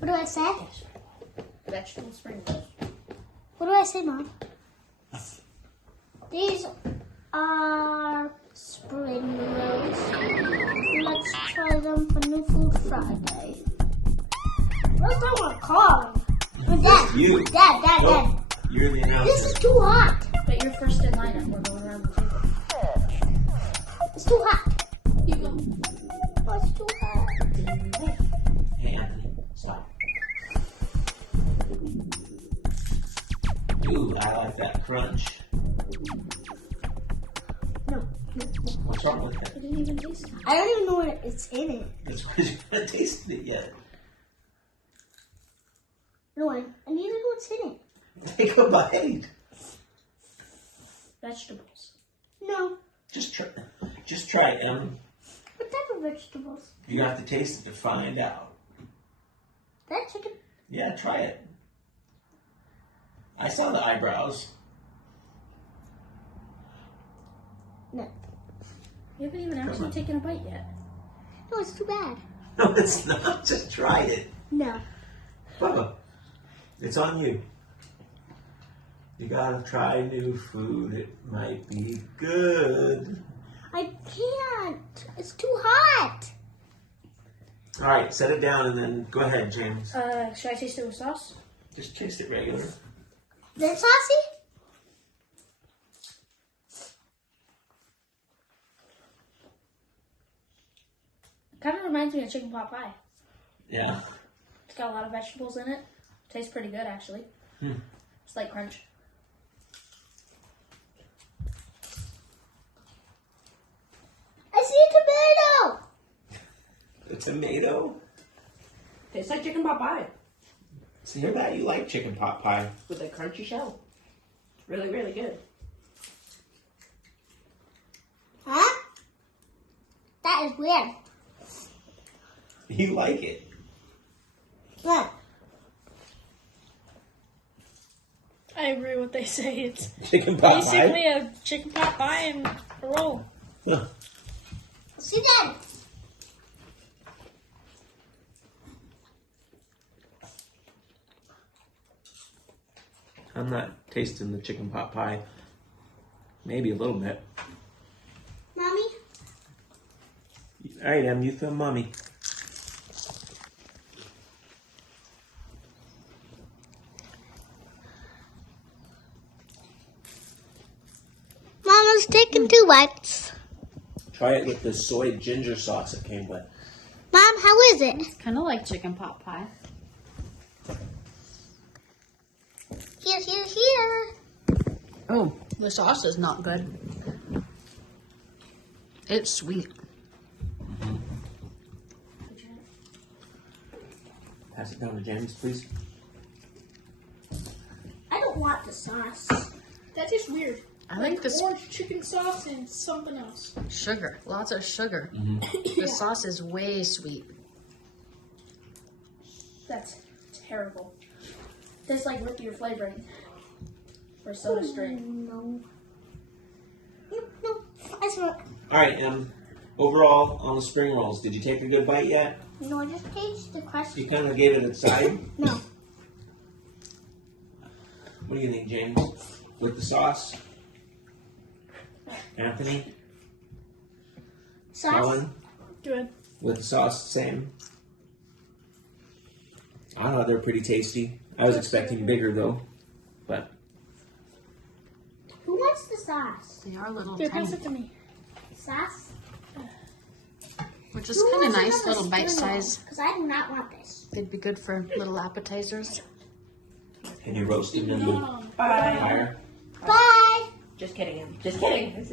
What do I say? Vegetable spring rolls. What do I say, Mom? These are spring rolls. Let's try them for New Food Friday. Where's that one, Colin? Oh, Dad. You. Dad. You're the announcer. This is too hot. But you're first in line and we're going around the table. It's too hot. Keep going. Oh, it's too hot. Hey, Anthony, stop. Ooh, I like that crunch. No. What's wrong with I that? didn't even taste it. I don't even know what it's in it. That's because you haven't tasted it yet. No, I need to know what's in it. Take a bite. Vegetables. No. Just try it, Em. What type of vegetables? You have to taste it to find out. That chicken. Yeah, try it. I saw the eyebrows. No. You haven't even actually taken a bite yet. No, it's too bad. No, it's not. Just try it. No. Bubba, it's on you. You gotta try new food. It might be good. I can't. It's too hot. All right, set it down and then go ahead, James. Should I taste it with sauce? Just taste it regular. Then saucy? Kind of reminds me of chicken pot pie. Yeah. It's got a lot of vegetables in it. Tastes pretty good, actually. It's like crunch. I see a tomato. A tomato? Tastes like chicken pot pie So hear that? You like chicken pot pie. with a crunchy shell. Really, really good. Huh? That is weird. You like it. What? I agree with what they say. It's Chicken pot basically pie? a chicken pot pie and a roll. Yeah. See that? I'm not tasting the chicken pot pie. Maybe a little bit. Mommy? All right, Em, you film Mommy. Mama's taking 2 bites. Try it with the soy ginger sauce it came with. Mom, how is it? Kind of like chicken pot pie. Here. Oh, the sauce is not good. It's sweet. Pass it down to James, please. I don't want the sauce. That tastes weird. I like this Orange chicken sauce and something else. sugar. Lots of sugar. The sauce is way sweet. That's terrible. Tastes like root beer flavoring. For soda stream. No. No. I swear. All right, Em. Overall, on the spring rolls, did you take a good bite yet? No, I just tasted the crust. You kind of gave it a side. No. What do you think, James? With the sauce? Anthony? Sauce? Colin? Good. With the sauce, same? I don't know, they're pretty tasty. I was expecting bigger, though. But, Who wants the sauce? They are little Here, tiny, pass it to me. Sauce? which is kind of nice, little bite size. Because I do not want this. They'd be good for little appetizers. can you roast them in the Bye. fire? Bye. Just kidding. Just kidding.